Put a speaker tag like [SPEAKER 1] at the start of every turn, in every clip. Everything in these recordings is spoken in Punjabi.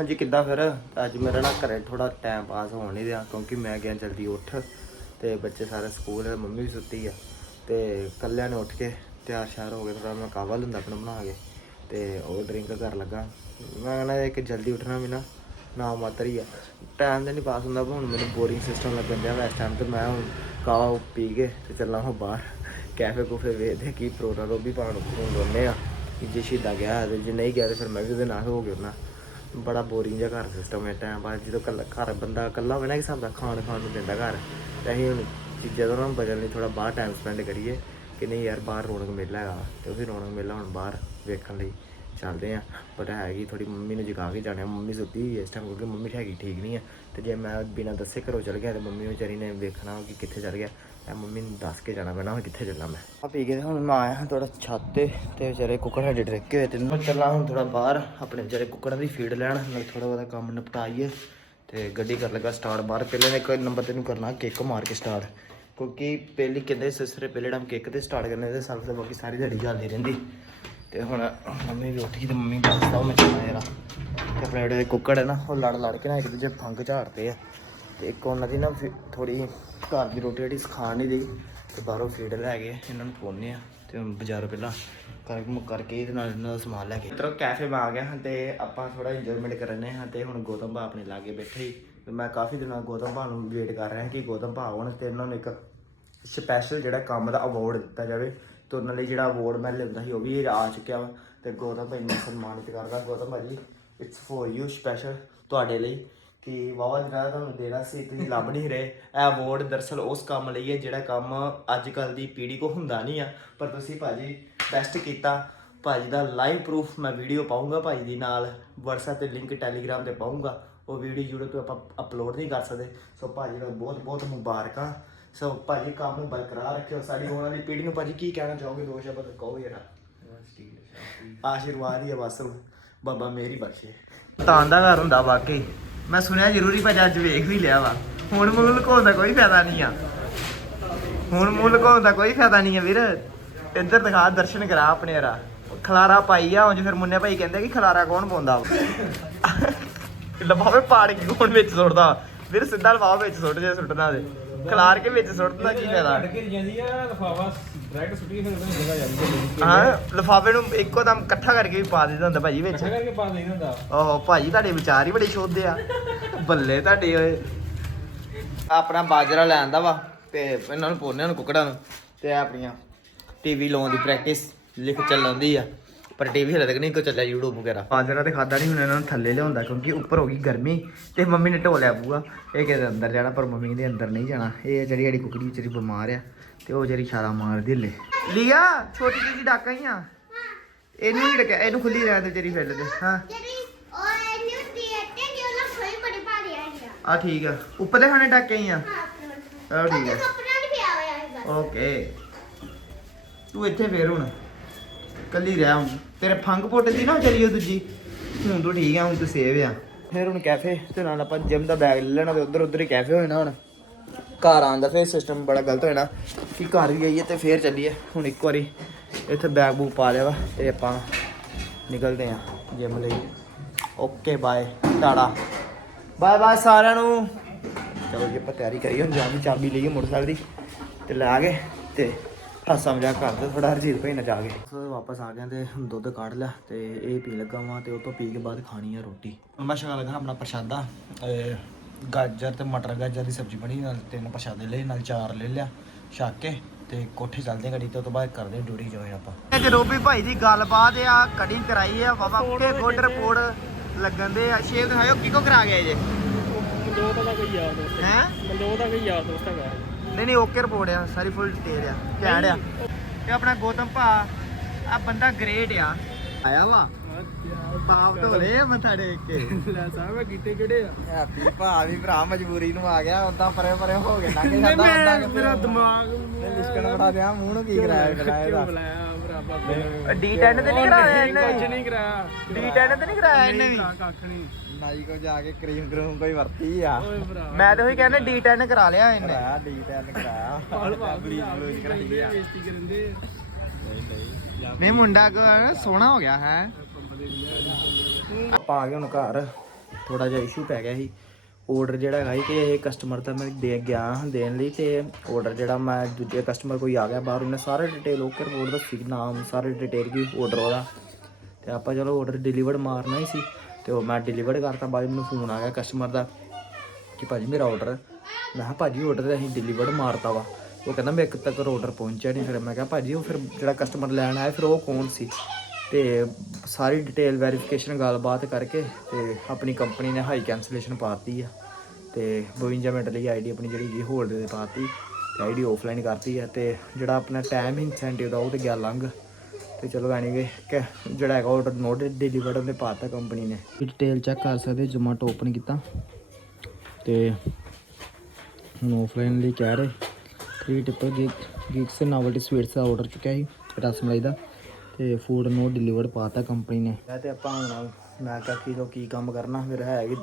[SPEAKER 1] ਹਾਂਜੀ, ਕਿੱਦਾਂ ਫਿਰ? ਅੱਜ ਮੇਰਾ ਨਾ ਘਰੇ ਥੋੜਾ ਟਾਈਮ ਪਾਸ ਹੋਣ ਨਹੀਂ ਰਿਹਾ ਕਿਉਂਕਿ ਮੈਂ ਗਿਆ ਜਲਦੀ ਉੱਠ ਤੇ ਬੱਚੇ ਸਾਰੇ ਸਕੂਲ, ਮੰਮੀ ਵੀ ਸੁੱਤੀ ਆ ਤੇ ਕੱਲਿਆਂ ਨੇ ਉੱਠ ਕੇ ਤਿਆਰ ਸ਼ਾਰ ਹੋ ਕੇ ਥੋੜਾ ਮੈਂ ਕਾਵਾ ਲੈਂਦਾ ਆਪਣਾ ਬਣਾ ਕੇ ਤੇ ਉਹ ਡਰਿੰਕ ਕਰ ਲੱਗਾ। ਮੈਂ ਨਾ ਇੱਕ ਜਲਦੀ ਉੱਠਣਾ ਵੀ ਨਾ ਨਾ ਮਾਤਰ ਹੀ ਆ। ਟਾਈਮ ਤੇ ਨਹੀਂ ਪਾਸ ਹੁੰਦਾ ਹੁਣ ਮੈਨੂੰ ਬੋਰਿੰਗ ਸਿਸਟਮ ਲੱਗਣ ਡਿਆ ਵਾ ਇਸ ਟਾਈਮ ਤੇ ਮੈਂ ਹੁਣ ਕਾਵਾ ਪੀ ਕੇ ਤੇ ਚੱਲਾਂ ਹਾਂ ਬਾਹਰ। ਕੈਫੇ ਕੂਫੇ ਵੇਖਦੇ ਕੀ ਪ੍ਰੋਗਰਾਮ ਰੋਬੀ ਪਾਣ ਨੂੰ ਦੋਨੇ ਆ ਜੇ ਸ਼ਹੀਦਾਂ ਗਿਆ ਤੇ ਜੇ ਨਹੀਂ ਗਿਆ ਤੇ ਫਿਰ ਮੈਂ ਵੀ ਉਹਦੇ ਨਾਲ ਹੋ ਗਿਆ ਨਾ ਬੜਾ ਬੋਰਿੰਗ ਜਿਹਾ ਘਰ ਸਿਸਟਮ ਹੈ ਟਾਈਮ ਬਾਅਦ ਜਦੋਂ ਕੱਲਾ ਘਰ ਬੰਦਾ ਇਕੱਲਾ ਹੋਵੇ ਨਾ ਕਿ ਹਿਸਾਬ ਦਾ ਖਾਣ ਖਾਣ ਨੂੰ ਦਿੰਦਾ ਘਰ, ਤੇ ਅਸੀਂ ਹੁਣ ਚੀਜ਼ਾਂ ਤੋਂ ਨਾ ਬਚਣ ਲਈ ਥੋੜਾ ਬਾਹਰ ਟਾਈਮ ਸਪੈਂਡ ਕਰੀਏ ਕਿ ਨਹੀਂ ਯਾਰ ਬਾਹਰ ਰੌਣਕ ਮੇਲਾ ਹੈਗਾ ਤੇ ਉਹ ਰੌਣਕ ਮੇਲਾ ਹੁਣ ਬਾਹਰ ਵੇਖਣ ਲਈ ਚੱਲਦੇ ਆ ਪਰ ਹੈਗੀ ਥੋੜੀ ਮੰਮੀ ਨੂੰ ਜਗਾ ਕੇ ਜਾਣਾ, ਮੰਮੀ ਸੁੱਤੀ ਹੋਈ ਇਸ ਟਾਈਮ ਕਿਉਂਕਿ ਮੰਮੀ ਹੈਗੀ ਠੀਕ ਨਹੀਂ ਆ, ਤੇ ਜੇ ਮੈਂ ਬਿਨਾਂ ਦੱਸੇ ਘਰੋਂ ਚਲ ਗਿਆ ਤੇ ਮੰਮੀ ਵਿਚਾਰੀ ਨੇ ਵੇਖਣਾ ਕਿ ਕਿੱਥੇ ਚਲ ਗਿਆ। ਤੇ ਮੰਮੀ ਨੂੰ ਦੱਸ ਕੇ ਜਾਣਾ ਪੈਣਾ, ਹੁਣ ਕਿੱਥੇ ਚੱਲਾਂ ਮੈਂ? ਆ ਪੀ ਕੇ ਤੇ ਹੁਣ ਮੈਂ ਆਇਆ ਥੋੜਾ ਛੱਤ ਤੇ ਤੇ ਵਿਚਾਰੇ ਕੁੱਕੜ ਸਾਡੇ ਡਰਕੇ ਹੋਏ ਤੇ ਮੈਂ ਚੱਲਾਂ ਹੁਣ ਥੋੜਾ ਬਾਹਰ, ਆਪਣੇ ਵਿਚਾਰੇ ਕੁੱਕੜਾਂ ਦੀ ਫੀਡ ਲੈਣ, ਨਾਲ ਥੋੜਾ ਬਹੁਤਾ ਕੰਮ ਨਿਪਟਾਈਏ। ਤੇ ਗੱਡੀ ਕਰ ਲੱਗਾ ਸਟਾਰਟ ਬਾਹਰ। ਪਹਿਲੇ ਇੱਕ ਨੰਬਰ ਤੈਨੂੰ ਕਰਨਾ ਕਿੱਕ ਮਾਰ ਕੇ ਸਟਾਰਟ ਕਿਉਂਕਿ ਪਹਿਲੀ ਕਹਿੰਦੇ ਸਿਸਟਰ ਪਹਿਲੇ ਟਾਈਮ ਕਿੱਕ ਤੇ ਸਟਾਰਟ ਕਰਨੇ ਤੇ ਸਭ ਤੋਂ ਬਾਕੀ ਸਾਰੀ ਦਿਹਾੜੀ ਚੱਲਦੀ ਰਹਿੰਦੀ। ਤੇ ਹੁਣ ਮੰਮੀ ਵੀ ਉੱਠ ਗਈ ਤੇ ਮੰਮੀ ਦੱਸਦਾ ਉਹ ਮੈਂ ਚੱਲਣਾ ਯਾਰ ਤੇ ਆਪਣੇ ਜਿਹੜੇ ਕੁੱਕੜ ਹੈ ਨਾ, ਉਹ ਲੜ ਲੜ ਕੇ ਨਾ ਇੱਕ ਦੂਜੇ ਫੰਗ ਝਾੜਦੇ ਆ। ਤੇ ਇੱਕ ਉਹਨਾਂ ਦੀ ਨਾ ਥੋੜੀ ਘਰ ਦੀ ਰੋਟੀ ਜਿਹੜੀ ਸਿਖਾਣ ਨਹੀਂ ਦੀ ਤੇ ਬਾਹਰੋਂ ਫੀਡ ਲੈ ਕੇ ਇਹਨਾਂ ਨੂੰ ਪਾਉਂਦੇ ਆ ਤੇ ਹੁਣ ਬਾਜ਼ਾਰੋਂ ਪਹਿਲਾਂ ਕਰ ਕਰਕੇ ਇਹਦੇ ਨਾਲ ਇਹਨਾਂ ਦਾ ਸਮਾਨ ਲੈ ਕੇ। ਇਧਰੋਂ ਕੈਫੇ ਮਾ ਆ ਗਿਆ ਹਾਂ ਤੇ ਆਪਾਂ ਥੋੜਾ ਇੰਜੋਇਮੈਂਟ ਕਰਨੇ ਹਾਂ ਤੇ ਹੁਣ ਗੌਤਮ ਭਾ ਆਪਣੇ ਲਾਗੇ ਬੈਠੇ ਹੀ। ਤੇ ਮੈਂ ਕਾਫੀ ਦਿਨਾਂ ਗੌਤਮ ਭਾ ਨੂੰ ਵੇਟ ਕਰ ਰਿਹਾ ਕਿ ਗੌਤਮ ਭਾ ਆਉਣ ਤੇ ਇਹਨਾਂ ਨੂੰ ਇੱਕ ਸਪੈਸ਼ਲ ਜਿਹੜਾ ਕੰਮ ਦਾ ਅਵਾਰਡ ਦਿੱਤਾ ਜਾਵੇ ਤੇ ਉਹਨਾਂ ਲਈ ਜਿਹੜਾ ਅਵਾਰਡ ਮੈਂ ਲੈਂਦਾ ਸੀ, ਉਹ ਵੀ ਆ ਚੁੱਕਿਆ ਵਾ। ਤੇ ਗੌਤਮ ਭਾਈ ਨੂੰ ਸਨਮਾਨਿਤ ਕਰਦਾ ਗੌਤਮ ਭਾਜੀ ਇਟਸ ਫॉर ਯੂ ਸਪੈਸ਼ਲ ਤੁਹਾਡੇ ਲਈ। ਕਿ ਵਾਵਾ ਜਿਹੜਾ ਤੁਹਾਨੂੰ ਦੇਣਾ ਸੀ ਤੁਸੀਂ ਲੱਭ ਨਹੀਂ ਰਹੇ। ਇਹ ਅਵਾਰਡ ਦਰਸਲ ਉਸ ਕੰਮ ਲਈ ਹੈ ਜਿਹੜਾ ਕੰਮ ਅੱਜ ਕੱਲ ਦੀ ਪੀੜ੍ਹੀ ਕੋ ਹੁੰਦਾ ਨਹੀਂ ਆ। ਪਰ ਤੁਸੀਂ ਭਾਜੀ ਬੈਸਟ ਕੀਤਾ। ਭਾਜੀ ਦਾ ਲਾਈਵ ਪ੍ਰੂਫ ਮੈਂ ਵੀਡੀਓ ਪਾਉਂਗਾ ਭਾਜੀ ਦੀ ਨਾਲ। WhatsApp ਤੇ ਲਿੰਕ Telegram ਤੇ ਪਾਉਂਗਾ ਉਹ ਵੀਡੀਓ YouTube ਤੇ ਆਪਾਂ ਅਪਲੋਡ ਨਹੀਂ ਕਰ ਸਕਦੇ। ਸੋ ਭਾਜੀ ਦਾ ਬਹੁਤ ਬਹੁਤ ਮੁਬਾਰਕਾਂ। ਸੋ ਭਾਜੀ ਕੰਮ ਨੂੰ ਬਰਕਰਾਰ ਰੱਖਿਓ। ਸਾਡੀ ਆਉਣ ਵਾਲੀ ਪੀੜ੍ਹੀ ਨੂੰ ਭਾਜੀ ਕੀ ਕਹਿਣਾ ਚਾਹੋਗੇ? ਦੋ ਸ਼ਬਦ ਕਹੋ ਯਾਰ ਆਸ਼ੀਰਵਾਦ ਹੀ ਹੈ ਬਸ ਬਾਬਾ ਮੇਰੀ ਬਖਸ਼ੇ। ਤਾਂ ਦਾ ਘਰ ਹੁੰਦਾ ਵਾਕਈ। ਮੈਂ ਸੁਣਿਆ ਜ਼ਰੂਰੀ ਭਾਜੀ ਅੱਜ ਵੇਖ ਵੀ ਲਿਆ ਵਾ। ਹੁਣ ਮੁੱਲ ਲੁਕਾਉਣ ਦਾ ਕੋਈ ਫਾਇਦਾ ਨਹੀਂ ਆ। ਹੁਣ ਮੁੱਲ ਲੁਕਾਉਣ ਦਾ ਕੋਈ ਫਾਇਦਾ ਨਹੀਂ ਆ ਵੀਰ। ਇੱਧਰ ਦਿਖਾ, ਦਰਸ਼ਨ ਕਰਾ ਆਪਣੇ ਯਾਰਾ। ਖਲਾਰਾ ਪਾਈ ਆ, ਉਂਝ ਫਿਰ ਮੁੰਨੇ ਭਾਈ ਕਹਿੰਦੇ ਕਿ ਖਲਾਰਾ ਕੌਣ ਪਾਉਂਦਾ ਵਾ। ਪਾੜ ਕੇ ਕੌਣ ਵਿੱਚ ਸੁੱਟਦਾ? ਵੀਰ ਸਿੱਧਾ ਲਫਾਫਾ ਵਿੱਚ ਸੁੱਟ ਜੇ ਸੁੱਟਣਾ ਦੇ ਖਲਾਰ ਕੇ ਵਿੱਚ ਸੁੱਟਦਾ ਕੀ ਫਾਇਦਾ?
[SPEAKER 2] ਕੇ ਜਾਂਦੀ ਆ ਲਫਾਵਾ ਡਾਇਰੈਕਟ ਸੁੱਟੀ ਫਿਰ ਉਹਨੂੰ ਜਗ੍ਹਾ ਜਾਂਦੀ ਹੈ
[SPEAKER 1] ਲਫਾਫੇ ਨੂੰ ਇੱਕੋ ਦਮ ਇਕੱਠਾ ਕਰਕੇ ਵੀ ਪਾ ਦਿੰਦਾ ਹੁੰਦਾ ਭਾਜੀ ਵਿੱਚ।
[SPEAKER 2] ਇਕੱਠਾ ਕਰਕੇ ਪਾ ਦੇਣਾ ਹੁੰਦਾ।
[SPEAKER 1] ਓਹੋ ਭਾਜੀ ਤੁਹਾਡੇ ਵਿਚਾਰ ਹੀ ਬੜੇ ਸ਼ੋਧੇ ਆ। ਬੱਲੇ ਤੁਹਾਡੇ ਓਏ। ਆਪਣਾ ਬਾਜਰਾ ਲੈ ਆਂਦਾ ਵਾ ਤੇ ਇਹਨਾਂ ਨੂੰ ਪੋਨੇ ਨੂੰ ਕੁਕੜਾਂ ਨੂੰ ਤੇ ਆਪਣੀਆਂ ਟੀਵੀ ਲਾਉਣ ਦੀ ਪ੍ਰੈਕਟਿਸ ਲਿਖ ਚੱਲਦੀ ਆ। ਪਰ ਟੀਵੀ ਹਲੇ ਤੱਕ ਨਹੀਂ ਕੋ ਚੱਲਿਆ YouTube ਵਗੈਰਾ। ਬਾਜਰਾ ਤੇ ਖਾਦਾ ਨਹੀਂ ਹੁਣ ਇਹਨਾਂ ਨੂੰ ਥੱਲੇ ਲਿਆਉਂਦਾ ਕਿਉਂਕਿ ਉੱਪਰ ਹੋ ਗਈ ਗਰਮੀ ਤੇ ਮੰਮੀ ਨੇ ਢੋ ਲਿਆ ਬੂਆ ਇਹ ਕਹਿੰਦੇ ਅੰਦਰ ਜਾਣਾ ਪਰ ਮੰਮੀ ਕਹਿੰਦੇ ਅੰਦਰ ਨਹੀਂ ਜਾਣਾ। ਇਹ ਜਿਹੜੀ ਜਿਹੜੀ ਕੁਕੜੀ ਵਿਚਾਰੀ ਬਿਮਾਰ ਆ ਤੇ ਉਹ ਜਿਹੜੀ ਛਾਲਾ ਮਾਰਦੀ ਹਲੇ। ਲੀਆ ਛੋਟੀ ਜਿਹੀ ਡਾਕਾ ਹੀ ਆ ਇਹਨੂੰ ਨਹੀਂ ਡਕਿਆ ਇਹਨੂੰ ਖੁੱਲੀ ਰਹਿਣ ਦੇ ਤੇਰੀ ਫੈਲ ਦੇ ਹਾਂ।
[SPEAKER 3] ਜਿਹੜੀ ਉਹ ਇਹਨੂੰ ਹੁੰਦੀ ਹੈ ਤੇ ਭਾਰੀ ਆ ਗਿਆ
[SPEAKER 1] ਆ ਠੀਕ ਆ। ਉੱਪਰ ਦੇ ਖਾਣੇ ਡਾਕੇ ਹੀ ਆ।
[SPEAKER 3] ਹਾਂ
[SPEAKER 1] ਆ ਠੀਕ ਆ।
[SPEAKER 3] ਕੱਪੜਾ ਨਹੀਂ ਪਿਆ ਹੋਇਆ ਹੈਗਾ।
[SPEAKER 1] ਓਕੇ। ਤੂੰ ਇੱਥੇ ਫੇਰ ਹੁਣ। ਕੱਲੀ ਰਹਿ ਹੁਣ। ਤੇਰੇ ਫੰਗ ਪੁੱਟ ਦੀ ਨਾ ਚਲੀ ਦੂਜੀ। ਹੁਣ ਤੂੰ ਠੀਕ ਆ, ਹੁਣ ਤੂੰ ਸੇਵ ਆ। ਫਿਰ ਹੁਣ ਕੈਫੇ ਤੇ ਨਾਲ ਆਪਾਂ ਜਿਮ ਦਾ ਬੈਗ ਲੈ ਲੈਣਾ ਤੇ ਉਧਰ ਉਧਰ ਹੀ ਕੈਫੇ ਹੋਣਾ ਹੁਣ। ਘਰ ਆਉਣ ਦਾ ਫਿਰ ਸਿਸਟਮ ਬੜਾ ਗਲਤ ਹੋਣਾ ਕਿ ਘਰ ਵੀ ਆਈਏ ਤੇ ਫੇਰ ਚੱਲੀਏ। ਹੁਣ ਇੱਕ ਵਾਰੀ ਇੱਥੇ ਬੈਗ ਬੂਗ ਪਾ ਲਿਆ ਵਾ ਤੇ ਆਪਾਂ ਨਿਕਲਦੇ ਆ ਜਿਮ ਲਈ। ਓਕੇ ਬਾਏ ਟਾੜਾ ਬਾਏ ਬਾਏ ਸਾਰਿਆਂ ਨੂੰ। ਚਲੋ ਜੀ, ਆਪਾਂ ਤਿਆਰੀ ਕਰੀਏ। ਹੁਣ ਜਾਣ ਦੀ ਚਾਬੀ ਲਈਏ ਮੋਟਰਸਾਈਕਲ ਦੀ। ਤੇ ਲੈ ਆ ਗਏ ਤੇ ਹਾਸਾ ਮਜ਼ਾਕ ਕਰਦੇ ਥੋੜਾ ਹਰਜੀਤ ਭਾਈ ਨਾਲ ਜਾ ਕੇ। ਸੋ ਵਾਪਸ ਆ ਗਏ ਤੇ ਹੁਣ ਦੁੱਧ ਕੱਢ ਲਿਆ ਤੇ ਇਹ ਪੀ ਲੱਗਾ ਵਾਂ ਤੇ ਉਹ ਤੋਂ ਪੀ ਕੇ ਬਾਅਦ ਖਾਣੀ ਆ ਰੋਟੀ। ਹੁਣ ਮੈਂ ਛਕਾ ਲੱਗਾ ਆਪਣਾ ਪ੍ਰਸ਼ਾਦਾ ਗਾਜਰ ਤੇ ਮਟਰ ਗਾਜਰ ਦੀ ਸਬਜ਼ੀ ਬਣੀ ਨਾਲ ਤਿੰਨ ਪ੍ਰਸ਼ਾਦੇ ਲਏ ਨਾਲ ਚਾਰ ਲੈ ਲਿਆ ਛਕ ਕੇ ਤੇ ਕੋਠੇ ਚੱਲਦੇ ਗੱਡੀ ਤੇ ਉਹ ਤੋਂ ਬਾਅਦ ਕਰਦੇ ਡਿਊਟੀ ਜੋਇਨ ਆਪਾਂ। ਅੱਜ ਰੋਬੀ ਭਾਈ ਦੀ ਗੱਲਬਾਤ ਆ ਕਟਿੰਗ ਕਰਾਈ ਆ ਬਾਬਾ ਕੇ ਗੁੱਡ ਰਿਪੋਰਟ ਲੱਗਣ ਦੇ ਆ। ਸ਼ੇਵ ਦਿਖਾਇਓ ਕਿਕੋ ਕਰਾ ਗਏ ਜੇ?
[SPEAKER 2] ਮਨਜੋਤ ਦਾ ਕੋਈ ਯਾਰ ਦੋਸਤ
[SPEAKER 1] ਹੈ?
[SPEAKER 2] ਮਨਜੋਤ ਦਾ ਕੋਈ ਯਾਰ ਦੋਸਤ ਹੈਗਾ।
[SPEAKER 1] ਨਹੀਂ ਨਹੀਂ ਓਕੇ ਰਿਪੋਰਟ ਆ ਸਾਰੀ ਫੁੱਲ ਡਿਟੇਲ ਆ ਘੈਂਟ ਆ। ਤੇ ਆਪਣਾ ਗੌਤਮ ਭਾ ਆ ਬੰਦਾ ਗ੍ਰੇਟ ਆ। ਆਇਆ ਵਾ? ਪਾਪ ਧੋਲੇ ਆ ਮੱਥਾ ਟੇਕ ਕੇ।
[SPEAKER 2] ਲੈ ਸਾਹਿਬ ਮੈਂ ਕੀਤੇ ਕਿਹੜੇ ਆ?
[SPEAKER 1] ਹੈਪੀ ਭਾ ਵੀ ਭਰਾ ਮਜਬੂਰੀ ਨੂੰ ਆ ਗਿਆ ਉਦਾਂ ਪਰੇ ਪਰੇ ਹੋ ਕੇ ਲੰਘ ਜਾਂਦਾ
[SPEAKER 2] ਮੈਂ-
[SPEAKER 1] ਉਦਾਂ
[SPEAKER 2] ਮੇਰਾ ਦਿਮਾਗ
[SPEAKER 1] ਲਿਸ਼ਕਣ ਬੜਾ ਦਿਆ ਮੂੰਹ ਨੂੰ ਕੀ ਕਰਾਇਆ ਕਰਾਇਆ
[SPEAKER 2] ਕਿਉਂ
[SPEAKER 1] ਇਹਦਾ।
[SPEAKER 2] ਬੁਲਾਇਆ ਭਰਾ ਬਾਬੇ ਨੂੰ?
[SPEAKER 1] D10 ਤੇ ਨਹੀਂ ਕਰਾਇਆ ਇਹਨੇ?
[SPEAKER 2] ਕੁਝ ਨਹੀਂ ਕਰਾਇਆ।
[SPEAKER 1] D10 ਤੇ ਨਹੀਂ ਕਰਾਇਆ ਇਹਨੇ ਵੀ?
[SPEAKER 2] ਨਹੀਂ, ਕੱਖ ਨਹੀਂ।
[SPEAKER 1] ਨਾਈ ਕੋ ਜਾ ਕੇ ਕਰੀਮ ਕਰੂਮ ਕੋਈ ਵਰਤੀ ਆ।
[SPEAKER 2] ਓਏ ਭਰਾ।
[SPEAKER 1] ਮੈਂ ਤਾਂ ਉਹੀ ਕਹਿੰਦਾ D10 ਕਰਾ ਲਿਆ ਇਹਨੇ।
[SPEAKER 4] ਕਰਾਇਆ D10 ਕਰਾਇਆ
[SPEAKER 2] ਹਾਲ ਬਾਬੂ
[SPEAKER 4] ਬਲੀਚ ਬਲੂਚ ਕਰਾਈ ਆ।
[SPEAKER 2] ਬੇਇੱਜ਼ਤੀ ਕਰਦੇ।
[SPEAKER 1] ਵੀ ਮੁੰਡਾ ਕੋ ਸੋਹਣਾ ਹੋ ਗਿਆ ਹੈ। ਆਪਾਂ ਆ ਗਏ ਹੁਣ ਘਰ ਥੋੜਾ ਜਿਹਾ ਇਸ਼ੂ ਪੈ ਗਿਆ ਸੀ। ਆਰਡਰ ਜਿਹੜਾ ਹੈਗਾ ਸੀ ਕਿ ਇਹ ਕਸਟਮਰ ਦਾ ਮੈਂ ਦੇ ਗਿਆ ਹਾਂ ਦੇਣ ਲਈ ਤੇ ਆਰਡਰ ਜਿਹੜਾ ਮੈਂ ਦੂਜੇ ਕਸਟਮਰ ਕੋਈ ਆ ਗਿਆ ਬਾਹਰ ਉਹਨੇ ਸਾਰੇ ਡਿਟੇਲ ਓਕੇ ਰਿਪੋਰਟ ਦੱਸੀ ਨਾਮ ਸਾਰੇ ਡਿਟੇਲ ਕੀ ਆਰਡਰ ਉਹਦਾ ਤੇ ਆਪਾਂ ਚਲੋ ਆਰਡਰ ਡਿਲੀਵਰਡ ਮਾਰਨਾ ਹੀ ਸੀ। ਤੇ ਉਹ ਮੈਂ ਡਿਲੀਵਰਡ ਕਰਤਾ, ਬਾਅਦ ਮੈਨੂੰ ਫੋਨ ਆ ਗਿਆ ਕਸਟਮਰ ਦਾ ਕਿ ਭਾਜੀ ਮੇਰਾ ਆਰਡਰ ਮੈਂ ਕਿਹਾ, ਭਾਜੀ ਆਰਡਰ ਅਸੀਂ ਡਿਲੀਵਰਡ ਮਾਰਤਾ ਵਾ। ਉਹ ਕਹਿੰਦਾ ਮੇਰੇ ਤੱਕ ਆਰਡਰ ਪਹੁੰਚਿਆ ਨਹੀਂ ਫਿਰ। ਮੈਂ ਕਿਹਾ, ਭਾਜੀ ਉਹ ਫਿਰ ਜਿਹੜਾ ਕਸਟਮਰ ਲੈਣ ਆਇਆ ਫਿਰ ਉਹ ਕੌਣ ਸੀ? ਤੇ ਸਾਰੀ ਡਿਟੇਲ ਵੈਰੀਫਿਕੇਸ਼ਨ ਗੱਲਬਾਤ ਕਰਕੇ ਤੇ ਆਪਣੀ ਕੰਪਨੀ ਨੇ ਹਾਈ ਕੈਂਸਲੇਸ਼ਨ ਪਾਤੀ ਆ। ਤੇ 52 ਮਿੰਟ ਲਈ ਆਈਡੀ ਆਪਣੀ ਜਿਹੜੀ ਜੀ ਹੋਲਡ ਤੇ ਪਾਤੀ ਤੇ ਆਈਡੀ ਆਫਲਾਈਨ ਕਰਤੀ ਆ। ਤੇ ਜਿਹੜਾ ਆਪਣਾ ਟਾਈਮ ਇਨਸੈਂਟਿਵ ਦਾ ਉਹ ਤੇ ਗਿਆ ਲੰਘ। ਤੇ ਚਲੋ ਐਨੀਵੇ ਕਿ ਜਿਹੜਾ ਹੈਗਾ ਆਰਡਰ ਨੋਟ ਡਿਲੀਵਰਡ ਉਹਨੇ ਪਾਤਾ ਕੰਪਨੀ ਨੇ। ਡਿਟੇਲ ਚੈੱਕ ਕਰ ਸਕਦੇ ਜ਼ੋਮੈਟੋ ਓਪਨ ਕੀਤਾ। ਤੇ ਹੁਣ ਆਫਲਾਈਨ ਲਈ ਕਹਿ ਰਹੇ 3 ਟਿਪਲ ਗੀਕਸ ਨਾਵਲਟੀ ਸਵੀਟਸ ਦਾ ਆਰਡਰ ਚੁੱਕਿਆ ਸੀ ਰਸਮਲਾਈ ਦਾ। ਤੇ ਫੂਡ ਨੋਟ ਡਿਲੀਵਰਡ ਪਾਤਾ ਕੰਪਨੀ ਨੇ। ਤੇ ਆਪਾਂ ਹੁਣ ਮੈਂ ਕਿਹਾ ਕਿਲੋ ਕੀ ਕੰਮ ਕਰਨਾ ਫਿਰ ਹੈ ਕਿ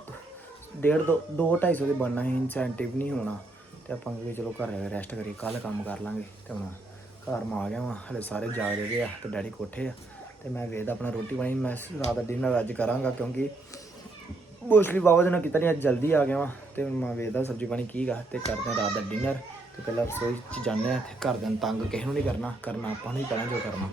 [SPEAKER 1] ਡੇਢ ਦੋ ਦੋ ਢਾਈ ਸੌ ਦੇ ਬਣਨਾ ਸੀ ਇਨਸੈਂਟਿਵ ਨਹੀਂ ਹੋਣਾ। ਤੇ ਆਪਾਂ ਕਿਹਾ ਚਲੋ ਘਰ ਰੈਸਟ ਕਰੀ ਕੱਲ ਕੰਮ ਕਰ ਲਾਂਗੇ ਤੇ ਹੁਣ ਘਰ ਮੈਂ ਆ ਗਿਆ ਵਾਂ, ਹਲੇ ਸਾਰੇ ਜਾਗ ਰਹੇ ਆ ਤੇ ਡੈਡੀ ਕੋਠੇ ਆ। ਤੇ ਮੈਂ ਵੇਖਦਾ ਆਪਣਾ ਰੋਟੀ ਪਾਣੀ, ਮੈਂ ਰਾਤ ਦਾ ਡਿਨਰ ਅੱਜ ਕਰਾਂਗਾ ਕਿਉਂਕਿ ਮੋਸਟਲੀ ਬਾਬਾ ਦੇ ਨਾਲ ਕੀਤਾ ਨਹੀਂ ਅੱਜ ਜਲਦੀ ਆ ਗਿਆ ਵਾਂ। ਤੇ ਹੁਣ ਮੈਂ ਵੇਖਦਾ ਸਬਜ਼ੀ ਪਾਣੀ ਕੀ ਗਾ, ਤੇ ਕਰਦੇ ਰਾਤ ਦਾ ਡਿਨਰ। ਤੇ ਪਹਿਲਾਂ ਰਸੋਈ ਚ ਜਾਂਦੇ ਆ ਤੇ ਘਰਦਿਆਂ ਨੂੰ ਤੰਗ ਕਿਸੇ ਨੂੰ ਨਹੀਂ ਕਰਨਾ ਕਰਨਾ ਆਪਾਂ ਨੂੰ ਹੀ ਪੈਣਾ ਜੋ ਕਰਨਾ।